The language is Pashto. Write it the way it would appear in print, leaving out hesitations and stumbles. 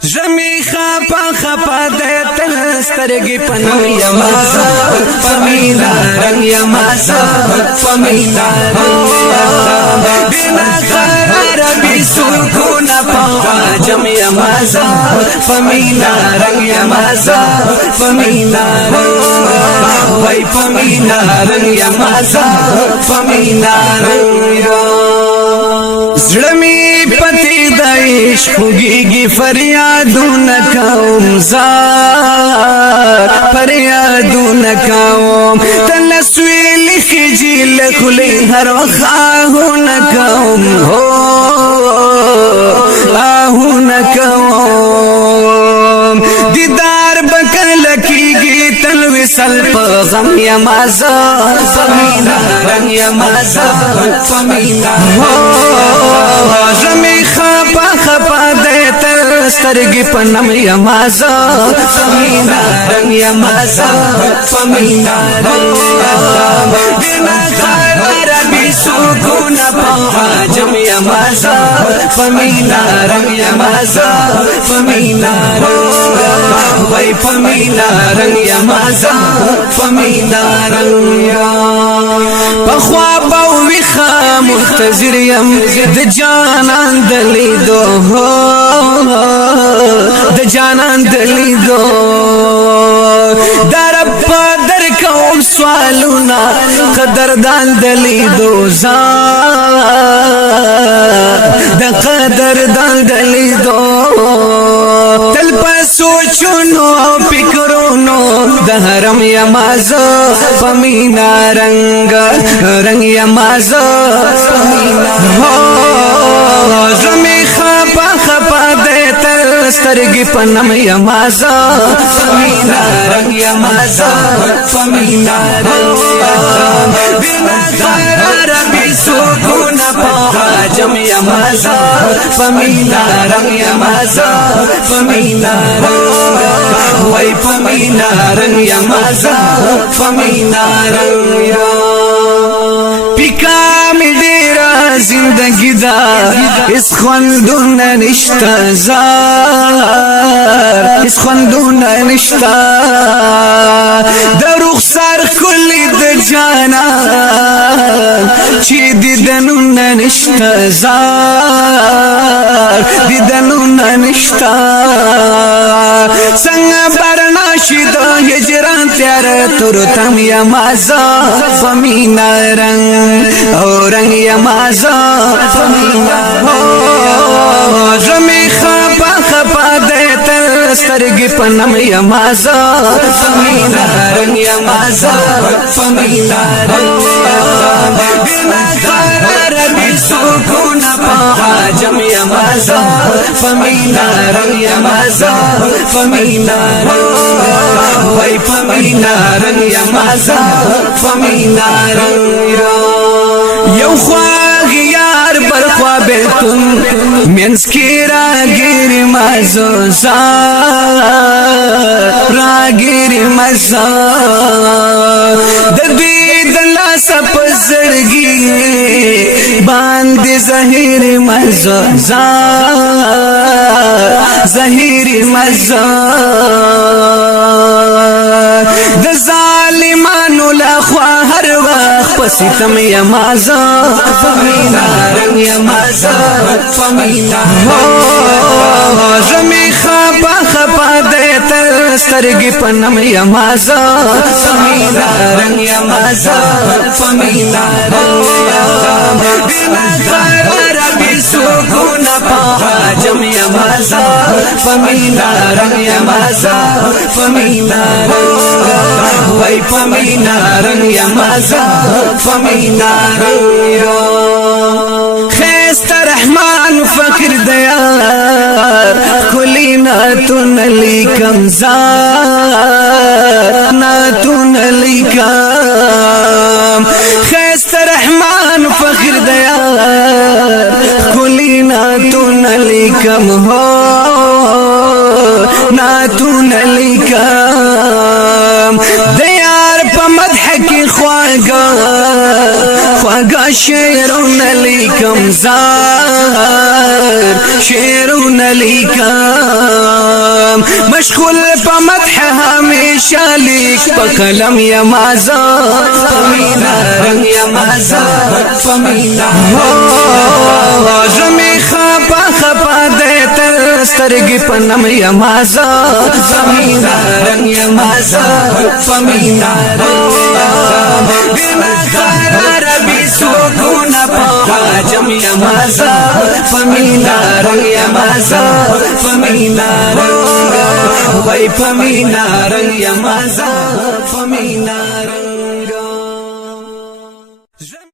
زمی خپا خپا دیتل سترگی پنم یمازا فمینا رنگ یمازا فمینا رنگ بینا قرار بی سکون پا جم یمازا فمینا رنگ یمازا فمینا رنگ وی فمینا رنگ یمازا فمینا رنگ زلمی پتی دایش خوگیگی فریادون کوم زار فریادون کوم تلسویل خجیل خلی هر وخاهون کوم هو آهون کوم دیدار بکل کیگی تلوی سلپ غم یمازا فمینا رنگ یمازا فمینا زمی خپا خپا دیتل سترگی پنم یمازا فمینا رنگ یمازا فمینا رنگ دینا قرار بی سکون پا جم یمازا فمینا رنگ یمازا فمینا رنگ وی فمینا رنگ یمازا فمینا رنگ پخواب وی منتظر یم د جانان دلیدو د جانان دلیدو در پدر کوم سوالونا قدردان دلیدو زان د قدردان دلیدو تل په سوچونو او فکرونو د حرم یمازا فمینا رنگ رنگ یمازا زمی خپا خپا دیتل سترگی پنم یمازا فمینا رنگ یمازا فمینا رنگ بینا قرار بی سکون پا جم یمازا فمینا رنگ یمازا فمینا رنگ وی فمینا رنگ یمازا فمینا رنگ پیکامی دیرا زندگی دا اس خوندون نشتا زار اس خوندون نشتا در رخسار کلی د جانان چی دیدنون نشتا زار دیدنون نشتا سنگ برناشی دا هجران تیار ترتم یمازا فمینا رنگ او رنگ یمازا فمینا زمی خپا خپا دیتل سترگی پنم یمازا فمینا رنگ یمازا فمینا رنگ بینا قرار بی سکون پا جم یمازا فمینا رنگ یمازا فمینا رنگ وی فمینا رنگ یمازا فمینا رنگ یو خواغ یار برخوا بیتون منس کی راگیر مزو زار راگیر مزار ددوی دلا سپ زرگی باند زهیر مزو زار زهیر مزار د ظالمانو لخوا هر وقت پسیتم یمازا فمینا رنگ یمازا فمینا زمی خپا خپا دیتل سترگی پنم یمازا فمینا رنگ یمازا فمینا رنگ بینا قرار بی سکون پا جم یمازا فمینا رنگ یمازا فمینا رنگ وی فمینا رنگ یمازا فمینا رنگ خیست رحمان فقر دیار کلی ناتون لیکم زار ناتون لیکم خیست رحمان فقر دیار کلی ناتون لیکم ہو ناتون لیکم دیار پا مدح کی خواگا خواگا شیرون لیکم زار شیرون لیکم مشغول په مدح همیشه لیک په قلم یمازه پمینا رنگ یمازه پمینا زمي خپا خپا دته سترګې پنم یمازه پمینا رنگ یمازه پمینا بنا قرار بي سکون په جم یمازه پمینا رنگ یمازه پمینا رنگ وای پمینا رنگ یمازه پمینا